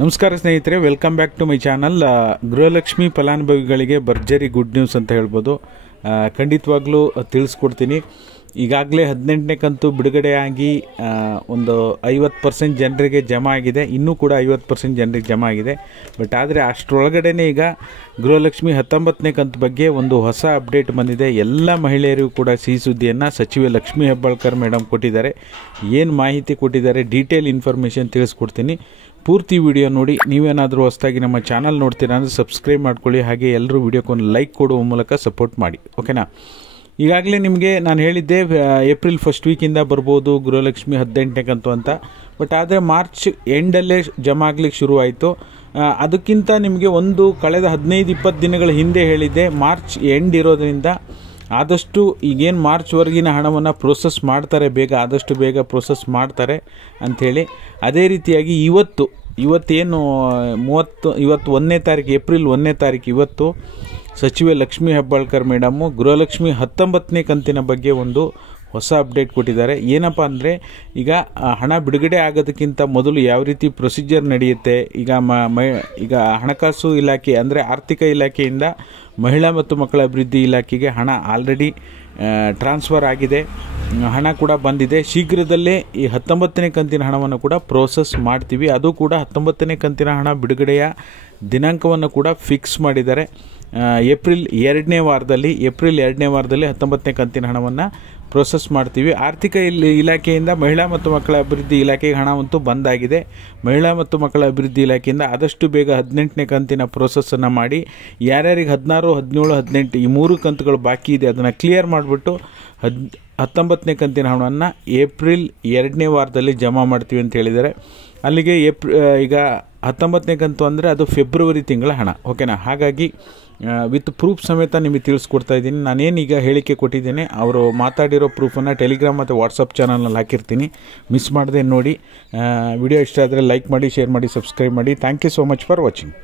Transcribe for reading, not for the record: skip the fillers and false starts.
ನಮಸ್ಕಾರ ಸ್ನೇಹಿತರೆ, welcome back to my channel. Gruhalakshmi ಫಲಾನುಭವಿಗಳಿಗೆ ಭರ್ಜರಿ ಗುಡ್ ನ್ಯೂಸ್ ಅಂತ ಹೇಳ್ಬೋದು. ಖಂಡಿತವಾಗ್ಲೂ ತಿಳಿಸ್ಕೊಡ್ತೀನಿ. ಈಗಾಗಲೇ 18ನೇ ಕಂತು ಬಿಡುಗಡೆಯಾಗಿ ಒಂದು 50% ಜನರಿಗೆ ಜಮಾ ಆಗಿದೆ. ಇನ್ನೂ ಕೂಡ 50% ಜನರಿಗೆ ಜಮಾ ಆಗಿದೆ. ಬಟ್ ಆದರೆ ಅಷ್ಟರೊಳಗಡೆನೇ ಈಗ ಗೃಹಲಕ್ಷ್ಮಿ 19ನೇ ಕಂತು ಬಗ್ಗೆ ಒಂದು ಹೊಸ ಅಪ್ಡೇಟ್ ಬಂದಿದೆ. ಎಲ್ಲ ಮಹಿಳೆಯರಿಗೂ ಕೂಡ ಸಿಹಿ ಸುದ್ದಿಯನ್ನು ಸಚಿವೆ ಲಕ್ಷ್ಮೀ ಹೆಬ್ಬಾಳ್ಕರ್ ಮೇಡಮ್ ಕೊಟ್ಟಿದ್ದಾರೆ. ಏನು ಮಾಹಿತಿ ಕೊಟ್ಟಿದ್ದಾರೆ, ಡೀಟೇಲ್ ಇನ್ಫಾರ್ಮೇಷನ್ ತಿಳಿಸ್ಕೊಡ್ತೀನಿ. ಪೂರ್ತಿ ವಿಡಿಯೋ ನೋಡಿ. ನೀವೇನಾದರೂ ಹೊಸದಾಗಿ ನಮ್ಮ ಚಾನಲ್ ನೋಡ್ತೀರಾ ಅಂದರೆ ಸಬ್ಸ್ಕ್ರೈಬ್ ಮಾಡ್ಕೊಳ್ಳಿ. ಹಾಗೆ ಎಲ್ಲರೂ ವಿಡಿಯೋಕ್ಕೊಂದು ಲೈಕ್ ಕೊಡುವ ಮೂಲಕ ಸಪೋರ್ಟ್ ಮಾಡಿ, ಓಕೆನಾ. ಈಗಾಗಲೇ ನಿಮಗೆ ನಾನು ಹೇಳಿದ್ದೆ ಏಪ್ರಿಲ್ ಫಸ್ಟ್ ವೀಕಿಂದ ಬರ್ಬೋದು ಗೃಹಲಕ್ಷ್ಮಿ 18ನೇ ಕಂತು ಅಂತ. ಬಟ್ ಆದರೆ ಮಾರ್ಚ್ ಎಂಡಲ್ಲೇ ಜಮಾ ಆಗ್ಲಿಕ್ಕೆ ಶುರುವಾಯಿತು. ಅದಕ್ಕಿಂತ ನಿಮಗೆ ಕಳೆದ 15-20 ದಿನಗಳ ಹಿಂದೆ ಹೇಳಿದ್ದೆ, ಮಾರ್ಚ್ ಎಂಡ್ ಇರೋದ್ರಿಂದ ಆದಷ್ಟು ಈಗೇನು ಮಾರ್ಚ್ವರೆಗಿನ ಹಣವನ್ನು ಪ್ರೋಸೆಸ್ ಮಾಡ್ತಾರೆ, ಆದಷ್ಟು ಬೇಗ ಪ್ರೋಸೆಸ್ ಮಾಡ್ತಾರೆ ಅಂಥೇಳಿ. ಅದೇ ರೀತಿಯಾಗಿ ಇವತ್ತೇನು 1ನೇ ತಾರೀಕು, ಏಪ್ರಿಲ್ 1ನೇ ತಾರೀಕು, ಇವತ್ತು ಸಚಿವೆ ಲಕ್ಷ್ಮೀ ಹೆಬ್ಬಾಳ್ಕರ್ ಮೇಡಮ್ಮು ಗೃಹಲಕ್ಷ್ಮಿ 19ನೇ ಕಂತಿನ ಬಗ್ಗೆ ಒಂದು ಹೊಸ ಅಪ್ಡೇಟ್ ಕೊಟ್ಟಿದ್ದಾರೆ. ಏನಪ್ಪ ಅಂದರೆ, ಈಗ ಹಣ ಬಿಡುಗಡೆ ಆಗೋದಕ್ಕಿಂತ ಮೊದಲು ಯಾವ ರೀತಿ ಪ್ರೊಸೀಜರ್ ನಡೆಯುತ್ತೆ, ಈಗ ಹಣಕಾಸು ಇಲಾಖೆ ಅಂದರೆ ಆರ್ಥಿಕ ಇಲಾಖೆಯಿಂದ ಮಹಿಳಾ ಮತ್ತು ಮಕ್ಕಳ ಅಭಿವೃದ್ಧಿ ಇಲಾಖೆಗೆ ಹಣ ಆಲ್ರೆಡಿ ಟ್ರಾನ್ಸ್ಫರ್ ಆಗಿದೆ. ಹಣ ಕೂಡ ಬಂದಿದೆ. ಶೀಘ್ರದಲ್ಲೇ ಈ 19ನೇ ಕಂತಿನ ಹಣವನ್ನು ಕೂಡ ಪ್ರೋಸೆಸ್ ಮಾಡ್ತೀವಿ. ಅದು ಕೂಡ 19ನೇ ಕಂತಿನ ಹಣ ಬಿಡುಗಡೆಯ ದಿನಾಂಕವನ್ನು ಕೂಡ ಫಿಕ್ಸ್ ಮಾಡಿದ್ದಾರೆ. ಏಪ್ರಿಲ್ 2ನೇ ವಾರದಲ್ಲಿ 19ನೇ ಕಂತಿನ ಹಣವನ್ನು ಪ್ರೋಸೆಸ್ ಮಾಡ್ತೀವಿ. ಆರ್ಥಿಕ ಇಲಾಖೆಯಿಂದ ಮಹಿಳಾ ಮತ್ತು ಮಕ್ಕಳ ಅಭಿವೃದ್ಧಿ ಇಲಾಖೆಗೆ ಹಣವಂತೂ ಬಂದಾಗಿದೆ. ಮಹಿಳಾ ಮತ್ತು ಮಕ್ಕಳ ಅಭಿವೃದ್ಧಿ ಇಲಾಖೆಯಿಂದ ಆದಷ್ಟು ಬೇಗ 18ನೇ ಕಂತಿನ ಪ್ರೋಸೆಸ್ಸನ್ನು ಮಾಡಿ, ಯಾರ್ಯಾರಿಗೆ 16, 17, 18 ಈ 3 ಕಂತುಗಳು ಬಾಕಿ ಇದೆ ಅದನ್ನು ಕ್ಲಿಯರ್ ಮಾಡಿಬಿಟ್ಟು 19ನೇ ಕಂತಿನ ಹಣವನ್ನು ಏಪ್ರಿಲ್ 2ನೇ ವಾರದಲ್ಲಿ ಜಮಾ ಮಾಡ್ತೀವಿ ಅಂತ ಹೇಳಿದ್ದಾರೆ. ಅಲ್ಲಿಗೆ ಈಗ 19ನೇ ಕಂತು ಅಂದರೆ ಅದು ಫೆಬ್ರವರಿ ತಿಂಗಳ ಹಣ, ಓಕೆನಾ. ಹಾಗಾಗಿ ವಿತ್ ಪ್ರೂಫ್ ಸಮೇತ ನಿಮಗೆ ತಿಳಿಸ್ಕೊಡ್ತಾ ಇದ್ದೀನಿ. ನಾನೇನೀಗ ಹೇಳಿಕೆ ಕೊಟ್ಟಿದ್ದೇನೆ, ಅವರು ಮಾತಾಡಿರೋ ಪ್ರೂಫನ್ನು ಟೆಲಿಗ್ರಾಮ್ ಮತ್ತು ವಾಟ್ಸಪ್ ಚಾನಲ್ನಲ್ಲಿ ಹಾಕಿರ್ತೀನಿ. ಮಿಸ್ ಮಾಡದೆ ನೋಡಿ. ವಿಡಿಯೋ ಇಷ್ಟ ಆದರೆ ಲೈಕ್ ಮಾಡಿ, ಶೇರ್ ಮಾಡಿ, ಸಬ್ಸ್ಕ್ರೈಬ್ ಮಾಡಿ. Thank you so much for watching.